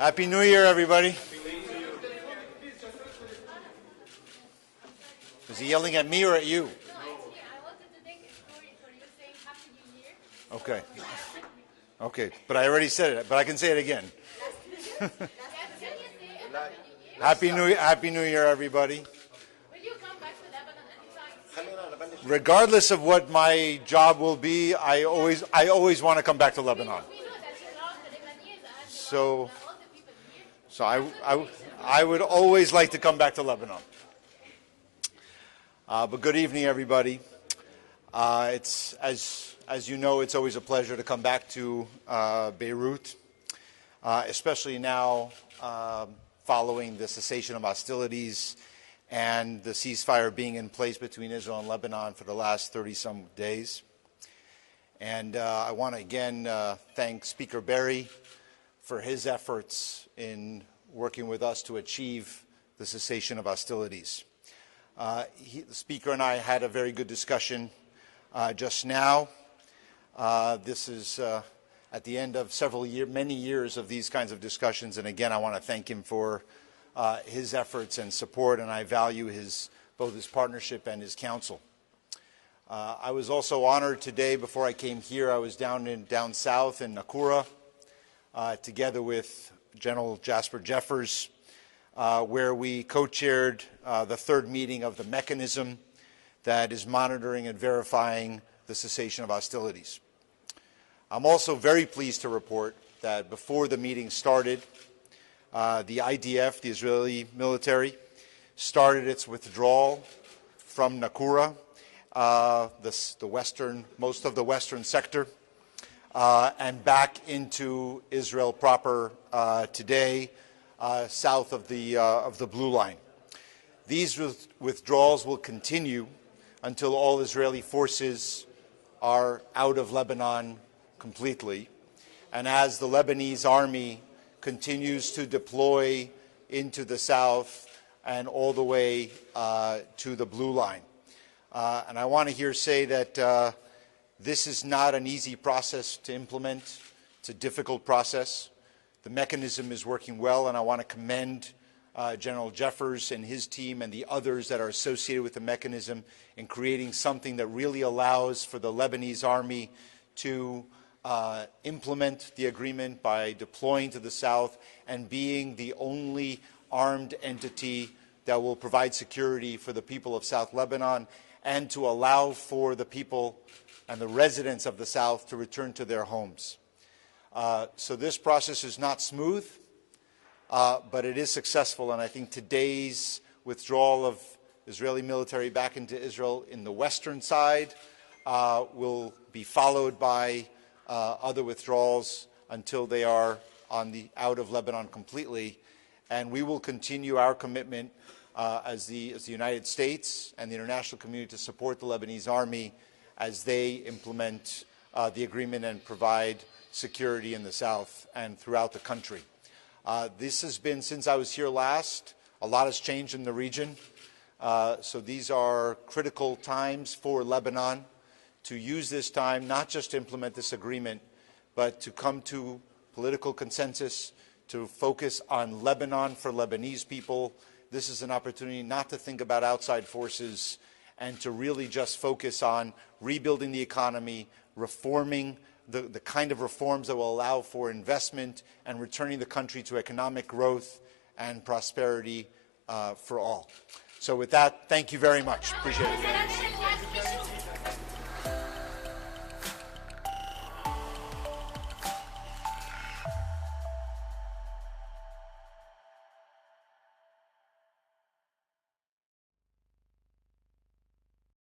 Happy New Year, everybody. Is he yelling at me or at you? No, actually, I wanted to take a story for you saying Happy New Year. Okay. Okay, but I already said it, but I can say it again. Happy New Year, everybody. Will you come back to Lebanon anytime? Regardless of what my job will be, I always want to come back to Lebanon. We know that you love the Lebanese and you So, love all the people here. I would always like to come back to Lebanon. But good evening, everybody. It's as you know, it's always a pleasure to come back to Beirut, especially now following the cessation of hostilities and the ceasefire being in place between Israel and Lebanon for the last 30-some days. And I want to again thank Speaker Berry for his efforts in working with us to achieve the cessation of hostilities. The Speaker and I had a very good discussion just now. This is at the end of many years of these kinds of discussions, and again I want to thank him for his efforts and support, and I value both his partnership and his counsel. I was also honored today. Before I came here, I was down south in Nakura together with General Jasper Jeffers, where we co-chaired the third meeting of the mechanism that is monitoring and verifying the cessation of hostilities. I'm also very pleased to report that before the meeting started, the IDF, the Israeli military, started its withdrawal from Nakura, most of the western sector, and back into Israel proper today, south of the blue line. These withdrawals will continue until all Israeli forces are out of Lebanon completely, and as the Lebanese army continues to deploy into the south and all the way to the blue line. And I want to here say that this is not an easy process to implement. It's a difficult process. The mechanism is working well, and I want to commend General Jeffers and his team and the others that are associated with the mechanism in creating something that really allows for the Lebanese army to implement the agreement by deploying to the south and being the only armed entity that will provide security for the people of South Lebanon, and to allow for the people and the residents of the south to return to their homes. So this process is not smooth, but it is successful, and I think today's withdrawal of Israeli military back into Israel in the western side will be followed by other withdrawals until they are out of Lebanon completely. And we will continue our commitment as the United States and the international community to support the Lebanese army as they implement the agreement and provide security in the south and throughout the country. This has been, since I was here last, a lot has changed in the region. So these are critical times for Lebanon to use this time not just to implement this agreement, but to come to political consensus, to focus on Lebanon for Lebanese people. This is an opportunity not to think about outside forces and to really just focus on rebuilding the economy, reforming the kind of reforms that will allow for investment and returning the country to economic growth and prosperity for all. So with that, thank you very much. Appreciate it.